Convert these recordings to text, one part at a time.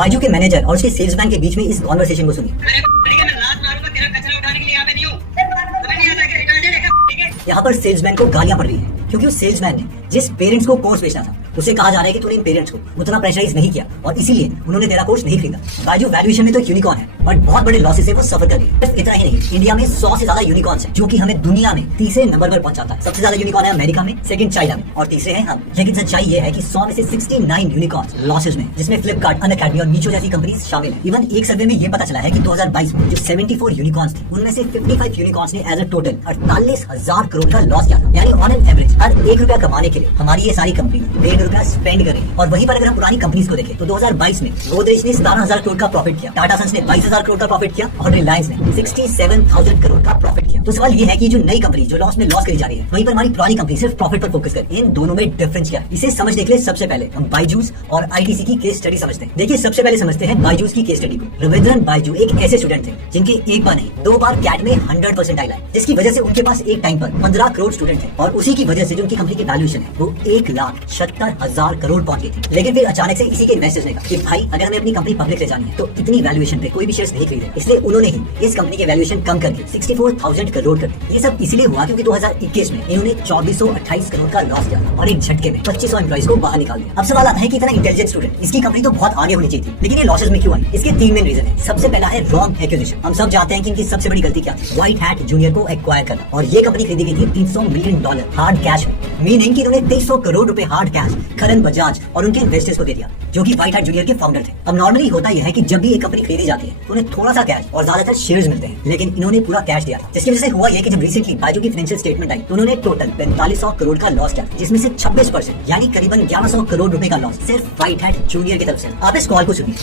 बायजू के मैनेजर और उसके सेल्समैन के बीच में इस कॉन्वर्सेशन को सुनिए। यहाँ पर सेल्समैन को गालियां पड़ रही है क्योंकि उस सेल्समैन ने जिस पेरेंट्स को कोर्स बेचना था उसे कहा जा रहा है कि तूने इन पेरेंट्स को उतना प्रेशराइज नहीं किया और इसीलिए उन्होंने तेरा कोर्स नहीं खरीदा। बायजू वैल्यूएशन में तो यूनिकॉर्न है बट बहुत बड़े लॉसेस से वो सफर कर रही है। सिर्फ इतना ही नहीं, इंडिया में 100 से ज्यादा यूनिकॉर्न्स है जो कि हमें दुनिया में तीसरे नंबर पर पहुंचाता है। सबसे ज्यादा यूनिकॉर्न है अमेरिका में, सेकंड चाइना में और तीसरे हैं हम। लेकिन सच्चाई ये है कि 100 में से 69 यूनिकॉर्न्स लॉसेस में, जिसमें फ्लिपकार्ट, अनअकैडमी और मीशो जैसी कंपनीज शामिल है। इवन एक सर्वे में ये पता चला है कि 2022 में जो 74 यूनिकॉर्न्स थे उनमें से 55 यूनिकॉर्न्स ने एज अ टोटल 48,000 करोड़ का लॉस किया था। यानी ऑन एन एवरेज हर ₹1 कमाने के लिए हमारी ये सारी कंपनी ₹1.5 स्पेंड कर रही है। और वहीं पर अगर हम पुरानी कंपनीज को देखें तो 2022 में गोदरेज ने 17,000 करोड़ का प्रॉफिट किया, टाटा सन्स ने 22,000 करोड़ का प्रॉफिट किया और रिलायंस ने 67,000 करोड़ का प्रॉफिट किया। तो सवाल ये है कि जो नई कंपनी जो लॉस करी जा रही है वहीं पर हमारी पुरानी कंपनी सिर्फ प्रॉफिट पर फोकस कर, इन दोनों में डिफरेंस क्या है इसे समझने के लिए सबसे पहले हम बायजूस और आईटीसी की केस स्टडी समझते हैं। देखिए सबसे पहले समझते हैं बायजूस की केस स्टडी को। रविंद्रन बायजू एक ऐसे स्टूडेंट थे जिनके एक बार नहीं 2 बार कैट में 100 परसेंटाइल आए, जिसकी वजह से उनके पास एक टाइम पर 15 करोड़ स्टूडेंट थे और उसी की वजह से जो उनकी कंपनी की वैल्यूएशन है वो 1,76,000 करोड़ पहुंच गई थी। लेकिन फिर अचानक से इसी के इन्वेस्टर्स ने कहा कि भाई अगर हमें अपनी कंपनी पब्लिक ले जानी है तो इतनी वैल्यूएशन पे कोई भी शेयर्स नहीं खरीदे, इसलिए उन्होंने ही इस कंपनी की वैल्यूएशन कम करके 64,000 करोड़ कर दी। ये सब इसलिए हुआ क्योंकि 2021 में इन्होंने 2428 करोड़ का लॉस किया और एक झटके में 2500 एम्प्लॉइज को बाहर निकाल दिया। अब सवाल आता है कि इतना इंटेलिजेंट स्टूडेंट, इसकी कंपनी तो बहुत आगे होनी चाहिए थी, लेकिन ये लॉसेस में क्यों आई? इसके 3 मेन रीजन है। सबसे पहला है रॉन्ग एक्विजिशन। हम सब जानते हैं कि इनकी सबसे बड़ी गलती क्या थी, व्हाइट हैट जूनियर को एक्वायर करना। और ये कंपनी खरीदी गई थी $300 मिलियन हार्ड कैश में, मीनिंग कि इन्होंने 2300 करोड़ रुपए हार्ड कैश करण बजाज और उनके इन्वेस्टर्स को दे दिया जो कि व्हाइट हैट जूनियर के फाउंडर थे। अब नॉर्मली होता यह है कि जब भी एक कंपनी खरीदी जाती है तो उन्हें थोड़ा सा कैश और ज्यादातर शेयर्स मिलते हैं, लेकिन इन्होंने पूरा कैश दिया, जिसकी वजह से हुआ यह कि जब रिसेंटली बायजू की फाइनेंशियल स्टेटमेंट आई तो उन्होंने टोटल 4500 करोड़ का लॉस किया, जिसमें से 26% यानी करीबन 1100 करोड़ रुपए का लॉस सिर्फ व्हाइट हैट जूनियर की तरफ से। आप इस कॉल को सुनिए।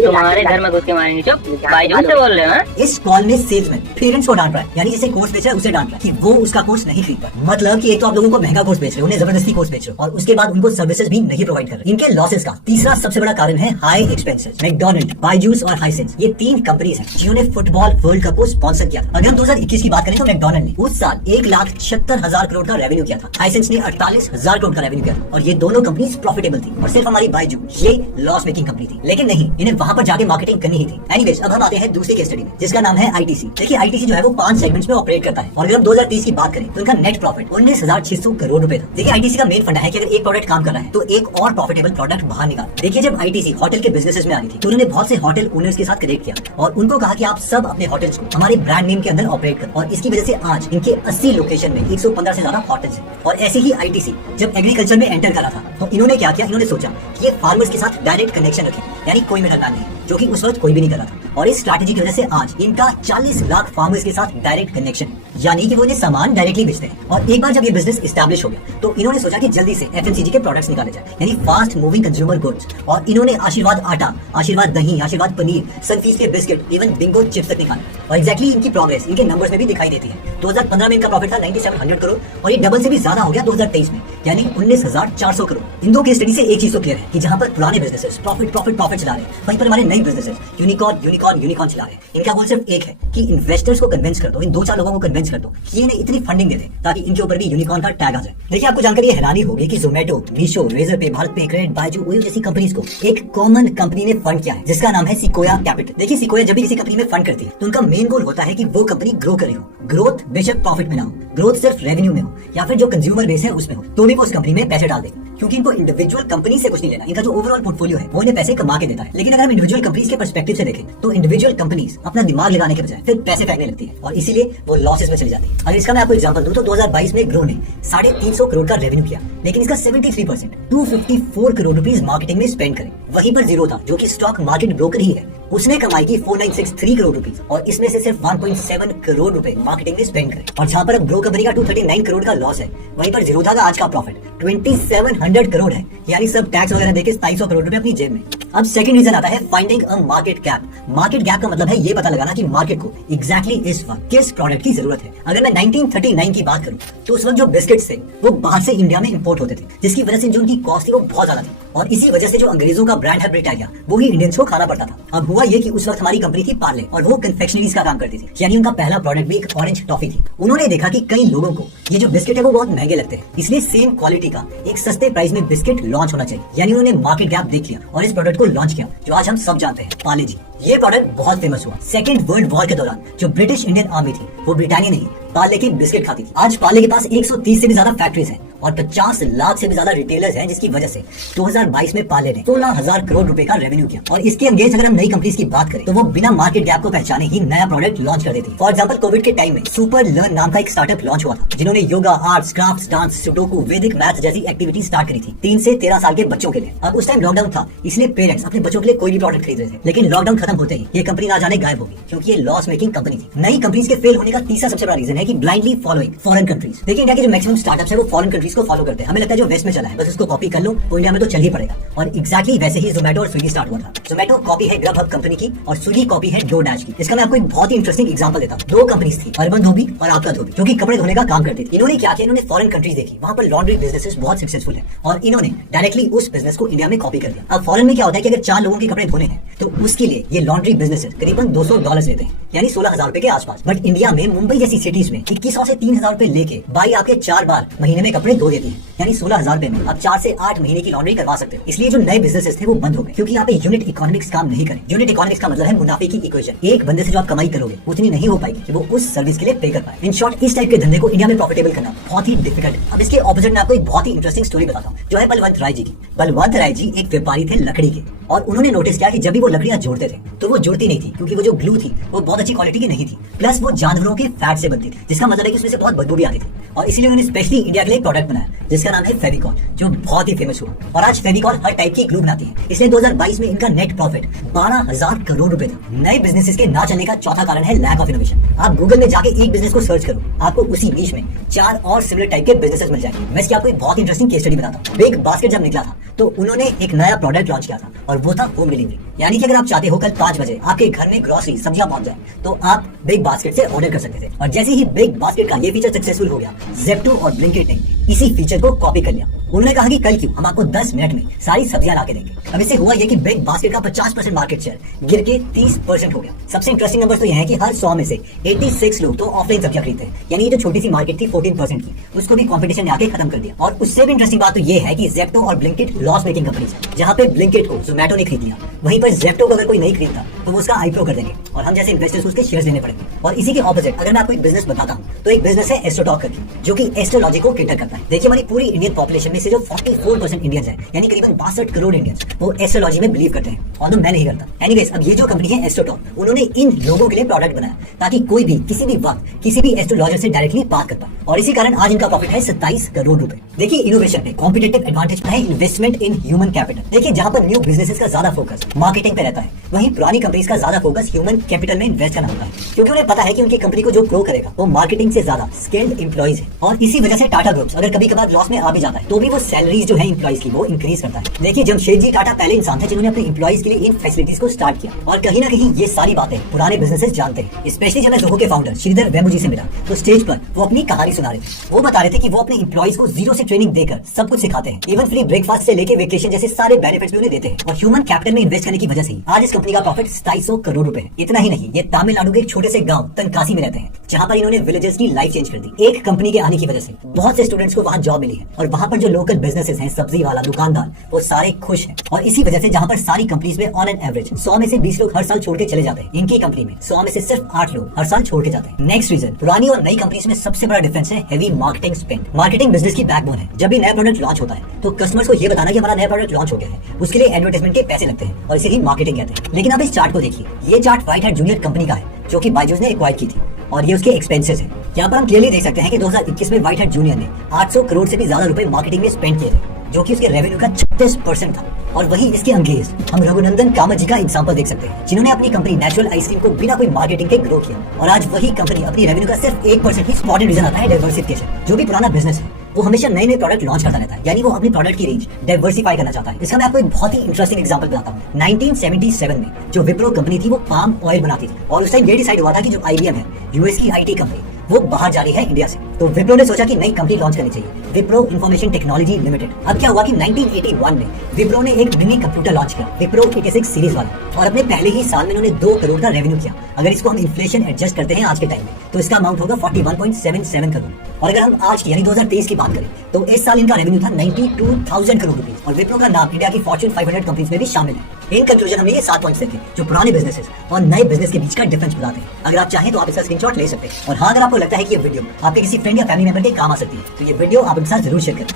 तुम्हारे घर में घुस के मारेंगे। चुप, बायजू से बोल रहे हैं। इस कॉल में सेल्समैन पेरेंट्स को डांट रहा है, यानी जिसे कोर्स बेच रहा है उसे डांट रहा है कि वो उसका कोर्स नहीं खरीद पाए। मतलब कि एक तो आप लोगों को महंगा कोर्स बेच रहे हो, उन्हें जबरदस्ती कोर्स बेच रहे हो और उसके बाद उनको सर्विसेज भी नहीं प्रोवाइड कर रहे। इनके लॉसेस का तीसरा सबसे बड़ा कारण है हाई एक्सपेंसेस। मैकडॉनल्ड, बायजूस और हाइसेंस ये 3 कंपनीज हैं जिन्होंने फुटबॉल वर्ल्ड कप को स्पॉन्सर किया था। अगर हम 2021 की बात करें तो मैकडॉनल्ड ने उस साल 1,76,000 करोड़ का रेवेन्यू किया था, हाइसेंस ने 48,000 करोड़ का रेवेन्यू किया था और ये दोनों कंपनीज प्रॉफिटेबल थी और सिर्फ हमारी बायजू ये लॉस मेकिंग कंपनी थी। लेकिन नहीं, इन्हें वहां पर जाके मार्केटिंग करनी ही थी। एनीवेज, अब हम आते हैं दूसरी केस स्टडी में जिसका नाम है आईटीसी। देखिए आईटीसी जो है वो 5 सेगमेंट्स में ऑपरेट करता है और अगर हम 2023 की बात करें तो इनका नेट प्रॉफिट 19,600 करोड़ रुपए था। देखिए आईटीसी का मेन फंडा है कि अगर एक प्रोडक्ट काम कर रहा है तो एक और प्रॉफिटेबल प्रोडक्ट बाहर निकाल। देखिए जब आईटीसी होटल के बिजनेसेस में आ रही थी तो उन्होंने बहुत से होटल ओनर्स के साथ कनेक्ट किया और उनको कहा कि आप सब अपने होटल्स को हमारे ब्रांड नेम के अंदर ऑपरेट करें और इसकी वजह से आज इनके 80 लोकेशन में 115 से ज्यादा होटल्स हैं। और ऐसे ही आईटीसी जब एग्रीकल्चर में एंटर करा था तो इन्होंने क्या किया, इन्होंने सोचा कि ये फार्मर्स के साथ डायरेक्ट कनेक्शन रखें, यानी कोई मिडलमैन नहीं, जो कि उस वक्त कोई भी नहीं कर रहा था। और इस स्ट्रैटेजी की वजह से आज इनका 40 लाख फार्मर्स के साथ डायरेक्ट कनेक्शन, यानी कि वो इन्हें सामान डायरेक्टली बेचते हैं। और एक बार जब ये बिजनेस एस्टैब्लिश हो गया तो इन्होंने सोचा कि जल्दी से एफएमसीजी के प्रोडक्ट्स निकाले जाए, यानी फास्ट मूविंग कंज्यूमर गुड्स। और इन्होंने आशीर्वाद आटा, आशीर्वाद दही, आशीर्वाद पनीर, सनफीस्ट के बिस्किट, इवन बिंगो चिप्स तक निकाले। और एग्जैक्टली इनकी प्रोग्रेस इनके नंबर्स में भी दिखाई देती है। 2015 में इनका प्रॉफिट था 9700 करोड़ और ये डबल से भी ज्यादा हो गया 2023 में, यानी 19,400 करोड़। इन दो केस स्टडी से एक चीज तो क्लियर है कि जहां पर पुराने बिजनेसेस प्रॉफिट चला रहे हैं, वहीं पर हमारे नए बिजनेसेस यूनिकॉर्न चला रहे हैं। इनका गोल सिर्फ एक है कि इन्वेस्टर्स को कन्विंस कर दो, इन 2-4 लोगों को कन्विंस कर दो कि इन्हें इतनी फंडिंग दे दे ताकि इनके ऊपर भी यूनिकॉर्न का टैग आ जाए। देखिए आपको जानकर ये हैरानी होगी कि जोमेटो, मीशो, रेजर पे, भारत पे, क्रेडिट, बायजू, ओयो जैसी कंपनीज को एक कॉमन कंपनी ने फंड किया है जिसका नाम है सिकोया कैपिटल। देखिए सिकोया जब भी किसी कंपनी में फंड करती है तो उनका मेन गोल होता है कि वो कंपनी ग्रो करे हो। ग्रोथ बेशक प्रॉफिट में ना हो, ग्रोथ सिर्फ रेवेन्यू में हो या फिर जो कंज्यूमर बेस है उसमें हो, तो भी वो उस कंपनी में पैसे डाल देंगे, क्योंकि इनको इंडिविजुअल कंपनी से कुछ नहीं लेना। इनका जो ओवरऑल पोर्टफोलियो है वो इन्हें पैसे कमा के देता है। लेकिन अगर हम इंडिविजुअल कंपनीज के पर्सपेक्टिव से देखें तो इंडिविजुअल कंपनीज अपना दिमाग लगाने के बजाय फिर पैसे फेंकने लगती है और इसीलिए वो लॉसेस में चली जाती है। अगर इसका मैं आपको एग्जांपल दूं तो 2022 में ग्रो ने 350 करोड़ का रेवेन्यू किया, लेकिन इसका 73% 254 करोड़ रुपीस मार्केटिंग में स्पेंड करे। वहीं पर जीरो था जो कि स्टॉक मार्केट ब्रोकर ही है, उसने कमाई की 4963 करोड़ रुपीस और इसमें से सिर्फ 1.7 करोड़ रुपए मार्केटिंग में स्पेंड करे। और जहां पर अब ग्रो कंपनी का 239 करोड़ का लॉस है, वहीं पर जीरोधा का आज का प्रॉफिट 2700 करोड़ है, यानी सब टैक्स वगैरह देके 2700 करोड़ रुपए अपनी जेब में। अब सेकंड रीजन आता है finding a market gap. Market gap का मतलब है ये पता लगाना कि मार्केट को एग्जैक्टली इस वक्त किस प्रोडक्ट की जरूरत है। अगर मैं 1939 की बात करूं तो उस वक्त जो बिस्किट्स थे वो बाहर से इंडिया में इंपोर्ट होते थे, जिसकी वजह से जो उनकी कॉस्ट थी वो बहुत ज्यादा थी और इसी वजह से जो अंग्रेजों का ब्रांड है ब्रिटानिया वो ही इंडियंस को खाना पड़ता था। अब हुआ ये कि उस वक्त हमारी कंपनी थी पार्ले और वो कन्फेक्शनरीज का काम करती थी, यानी उनका पहला प्रोडक्ट भी एक ऑरेंज टॉफी थी। उन्होंने देखा कि कई लोगों को ये जो बिस्किट है वो बहुत महंगे लगते हैं, इसलिए सेम क्वालिटी का एक सस्ते प्राइस में बिस्किट लॉन्च होना चाहिए, यानी उन्होंने मार्केट गैप देख लिया और इस प्रोडक्ट को लॉन्च किया जो आज हम सब जानते हैं, पार्ले जी। ये प्रोडक्ट बहुत फेमस हुआ। सेकेंड वर्ल्ड वॉर के दौरान जो ब्रिटिश इंडियन आर्मी थी वो ब्रिटानिया नहीं पार्ले की बिस्किट खाती थी। आज पार्ले के पास 130 से भी ज्यादा फैक्ट्रीज हैं और 50 लाख से भी ज्यादा रिटेलर्स हैं, जिसकी वजह से 2022 में पार्ले ने 16,000 करोड़ रुपए का रेवेन्यू किया। और इसके अंगेंस्ट अगर हम नई कंपनीज की बात करें तो वो बिना मार्केट गैप को पहचाने ही नया प्रोडक्ट लॉन्च कर देती है। फॉर एग्जांपल कोविड के टाइम में सुपर लर्न नाम का एक स्टार्टअप लॉन्च हुआ था, जिन्होंने yoga, arts, craft, dance, sudoku, वैदिक मैथ जैसी एक्टिविटी स्टार्ट करी थी 3 से 13 साल के बच्चों के लिए। अब उस टाइम लॉकडाउन था, इसलिए पेरेंट्स अपने बच्चों के लिए कोई भी प्रोडक्ट खरीद रहे थे। लेकिन लॉकडाउन खत्म होते ही ये कंपनी ना जाने गायब होगी, क्योंकि ये लॉस मेकिंग कंपनी थी। नई कंपनीज के फेल होने का तीसरा सबसे बड़ा रीजन है कि ब्लाइंडली फॉलोइंग फॉरेन कंट्रीज। देखिए इंडिया के जो मैक्सिमम स्टार्टअप्स है वो फॉरेन कंट्रीज को फॉलो करते हैं। हमें लगता है जो वेस्ट में चला है बस उसको कॉपी कर लो तो इंडिया में तो चल ही पड़ेगा। और एग्जैक्टली वैसे ही जोमेटो और स्विगी स्टार्ट हुआ था। जोमेटो कॉपी है ग्रबहब कंपनी की और स्विगी कॉपी है डोरडैश की। इसका मैं आपको एक बहुत ही इंटरेस्टिंग एग्जांपल देता हूँ। 2 कंपनीज थी, अर्बन धोबी और आपका धोबी, जो कि कपड़े धोने का काम करती थी। इन्होंने क्या किया, इन्होंने फॉरेन कंट्रीज देखी, वहाँ पर लॉन्ड्री बिजनेसेस बहुत सक्सेसफुल है और इन्होंने डायरेक्टली उस बिजनेस को इंडिया में कॉपी कर दिया। अब फॉरेन में क्या होता है कि अगर 4 लोगों के कपड़े धोने हैं तो उसके लिए ये लॉन्ड्री बिजनेसेस करीबन $200 लेते हैं, यानी 16,000 रुपए के आसपास। बट इंडिया में मुंबई जैसी सिटीज में 2100 से 3,000 रुपए लेके बाई आपके 4 बार महीने में कपड़े धो देती है, यानी 16,000 रुपए में आप 4 से 8 महीने की लॉन्ड्री करवा सकते हो। इसलिए जो नए बिजनेसेस थे वो बंद हो गए, क्योंकि यहाँ पे यूनिट इकोनॉमिक्स काम नहीं करें। यूनिट इकोनॉमिक्स का मतलब है मुनाफे की इक्वेशन। एक बंदे से जो आप कमाई करोगे उतनी नहीं हो पाएगी कि वो उस सर्विस के लिए पे कर पाए। इन शॉर्ट इस टाइप के धंधे को इंडिया में प्रॉफिटेबल करना बहुत ही डिफिकल्ट है। अब इसके ऑपोजिट में आपको एक बहुत ही इंटरेस्टिंग स्टोरी बताता हूँ, जो है बलवंत राय जी की। बलवंत राय जी एक व्यापारी थे लकड़ी के, और उन्होंने नोटिस किया कि जब भी वो लकड़ियां जोड़ते थे तो वो जुड़ती नहीं थी, क्योंकि वो जो ग्लू थी वो बहुत अच्छी क्वालिटी की नहीं थी, प्लस वो जानवरों के फैट से बनती थी, जिसका मतलब है कि उसमें से बहुत बदबू भी आती थी। और इसीलिए उन्होंने स्पेशली इंडिया के लिए प्रोडक्ट बनाया जिसका नाम है फेविकॉल, जो बहुत ही फेमस हुआ। और आज फेविकॉल हर टाइप की ग्लू बनाती है। इसलिए 2022 में इनका नेट प्रॉफिट 12,000 करोड़ रुपए था। नए बिजनेसेस के ना चलने का चौथा कारण है लैक ऑफ इनोवेशन। आप गूगल में जाके एक बिजनेस को सर्च करो, आपको उसी नीश में 4 और सिमिलर टाइप के बिजनेसेस मिल जाएंगे। मैं इसकी आपको एक बहुत इंटरेस्टिंग केस स्टडी बताता हूँ। बिग बास्केट जब निकला था तो उन्होंने एक नया प्रोडक्ट लॉन्च किया था और वो था होम डिलीवरी। यानी कि अगर आप चाहते हो कल 5 बजे आपके घर में ग्रोसरी सब्जियां पहुंच जाए तो आप बिग बास्केट से ऑर्डर कर सकते थे। और जैसे ही बिग बास्केट का ये फीचर सक्सेसफुल हो गया, ज़ेप्टो और ब्लिंकिट ने इसी फीचर को कॉपी कर लिया। उन्होंने कहा कि कल क्यों, हम आपको 10 मिनट में सारी सब्जियां ला के देंगे। अब इससे हुआ ये कि बिग बास्केट का 50% मार्केट शेयर गिर के 30% हो गया। सबसे इंटरेस्टिंग नंबर तो यह है कि हर 100 में से 86 लोग तो ऑफलाइन सब्जियां खरीदते हैं, यानी ये जो छोटी सी मार्केट थी 14% की, उसको भी कंपटीशन ने आके खत्म कर दिया। और उससे भी इंटरेस्टिंग बात तो ये है कि ज़ेप्टो और ब्लिंकिट लॉस मेकिंग कंपनीज है। जहां पे ब्लिंकिट को जोमेटो ने खरीद लिया, वहीं पर ज़ेप्टो को अगर कोई नहीं खरीदता तो वो उसका आईपीओ कर देंगे और हम जैसे इन्वेस्टर्स को उसके शेयर्स देने पड़ेंगे। और इसी के ऑपोजिट अगर मैं आपको एक बिजनेस बताता हूँ तो एक बिजनेस है एस्ट्रोटॉक करके, जो कि एस्ट्रोलॉजी को केटर करता है। देखिए हमारी पूरी इंडियन पॉपुलेशन में से जो 44% इंडियंस हैं, यानी करीबन 62 करोड़ इंडियंस, वो एस्ट्रोलॉजी में बिलीव करते हैं, और मैं नहीं करता। एनीवेज, अब ये जो कंपनी है एस्ट्रोटॉक, उन्होंने इन लोगों के लिए प्रोडक्ट बनाया ताकि कोई भी किसी भी वक्त किसी भी एस्ट्रोलॉजर से डायरेक्टली बात कर पाए। और इसी कारण आज इनका प्रॉफिट है 27 करोड़ रुपए। देखिए इनोवेशन पे कॉम्पिटिटिव एडवांटेज है इन्वेस्टमेंट इन ह्यूमन कैपिटल। देखिए जहां पर न्यू बिजनेसेस का ज्यादा फोकस मार्केटिंग पे रहता है, वहीं पुरानी कंपनीज का ज्यादा फोकस ह्यूमन कैपिटल में इन्वेस्ट करना होता है, क्योंकि उन्हें पता है कि उनकी कंपनी को जो ग्रो करेगा वो मार्केटिंग से ज्यादा स्किल्ड एम्प्लॉइज है। और इसी वजह से टाटा ग्रुप्स अगर कभी कभार लॉस में आ भी जाता है तो भी वो सैलरीज जो है एम्प्लॉइज की वो इंक्रीज करता है। देखिए जमशेद जी टाटा पहले इंसान थे जिन्होंने अपने एम्प्लॉइज के लिए इन फैसिलिटीज को स्टार्ट किया, और कहीं ना कहीं ये सारी बातें पुराने बिजनेसेस जानते हैं। स्पेशली जब मैं जोहो के फाउंडर श्रीधर वेम्बू जी से मिला तो स्टेज पर वो अपनी कहानी सुना रहे थे। वो बता रहे थे कि वो अपने एम्प्लॉइज को जीरो से ट्रेनिंग देकर सब कुछ सिखाते हैं, इवन फ्री ब्रेकफास्ट से लेके वेकेशन जैसे सारे बेनिफिट्स भी उन्हें देते हैं। और ह्यूमन कैपिटल में इन्वेस्ट करने की वजह से ही आज इस कंपनी का प्रॉफिट 2700 करोड़ रुपए है। इतना ही नहीं, ये तमिलनाडु के एक छोटे से गांव तनकासी में रहते हैं, जहां पर इन्होंने विलेजर्स की लाइफ चेंज कर दी। एक कंपनी के आने की वजह से बहुत से स्टूडेंट्स को वहां जॉब मिली है, और वहां पर जो लोकल बिजनेसेस हैं, सब्जी वाला, दुकानदार, वो सारे खुश हैं। और इसी वजह से जहां पर सारी कंपनीज में ऑन एन एवरेज 100 में से 20 लोग हर साल छोड़ के चले जाते हैं, इनकी कंपनी में 100 में से सिर्फ 8 लोग हर साल छोड़ के जाते हैं। नेक्स्ट रीजन, पुरानी और नई कंपनीज में सबसे बड़ा डिफरेंस है heavy marketing spend. Marketing business की बैकबोन है। जब भी नया प्रोडक्ट लॉन्च होता है तो कस्टमर्स को ये बताना कि हमारा नया प्रोडक्ट लॉन्च हो गया है, उसके लिए एडवर्टाइजमेंट के पैसे लगते हैं और इसे ही मार्केटिंग कहते हैं। लेकिन आप इस चार्ट को देखिए, ये chart white hat junior company का है जो कि बायजूस ने एक्वायर की थी, और ये उसके एक्सपेंसेस है। यहाँ पर हम क्लियरली देख सकते हैं कि 2021 में व्हाइट हैट जूनियर ने 800 करोड़ से भी ज्यादा रुपए मार्केटिंग में स्पेंड किए थे, जो कि उसके रेवेन्यू का 36% था। और वहीं इसके अंगेंस्ट हम रघुनंदन कामत जी का एग्जांपल देख सकते हैं, जिन्होंने अपनी कंपनी नेचुरल आइसक्रीम को बिना कोई मार्केटिंग के ग्रो किया, और आज वही कंपनी अपनी रेवेन्यू का सिर्फ 1% ही स्पॉटेड रीजन आता है डाइवर्सिफिकेशन। जो भी पुराना बिजनेस है वो हमेशा नए नए प्रोडक्ट लॉन्च करता रहता है, यानी वो अपनी प्रोडक्ट की रेंज डाइवर्सिफाई करना चाहता है। इसका मैं आपको एक बहुत ही इंटरेस्टिंग एग्जांपल बताता हूँ। 1977 में जो विप्रो कंपनी थी वो पाम ऑयल बनाती थी, और उस टाइम ये डिसाइड हुआ था कि जो IBM है, यूएस की IT कंपनी, वो बाहर जा रही है इंडिया से। तो विप्रो ने सोचा कि नई कंपनी लॉन्च करनी चाहिए, विप्रो इंफॉर्मेशन टेक्नोलॉजी लिमिटेड। अब क्या हुआ कि 1981 में विप्रो ने एक मिनी कंप्यूटर लॉन्च किया, विप्रो 86 सीरीज वाला, और अपने पहले ही साल में उन्होंने 2 करोड़ का रेवेन्यू किया। अगर इसको हम इन्फ्लेशन एडजस्ट करते हैं आज के टाइम में, तो इसका अमाउंट होगा 41.77 करोड़। और अगर हम आज की यानी 2023 की बात करें, तो इस साल इनका रेवेन्यू था 92,000 करोड़ रुपीज। और विप्रो का नाम इंडिया की फॉर्च्यून 500 कंपनीज में भी शामिल है। इन कंक्लूजन हमने ये 7 पॉइंट्स देखे जो पुराने बिजनेसेस और नए बिजनेस के बीच का डिफरेंस बताते हैं। अगर आप चाहें तो आप इसका स्क्रीनशॉट ले सकते हैं। और हाँ, अगर आपको लगता है कि ये वीडियो आपके किसी फ्रेंड या फैमिली मेंबर के काम आ सकती है, तो ये वीडियो आप उनके साथ जरूर शेयर करें।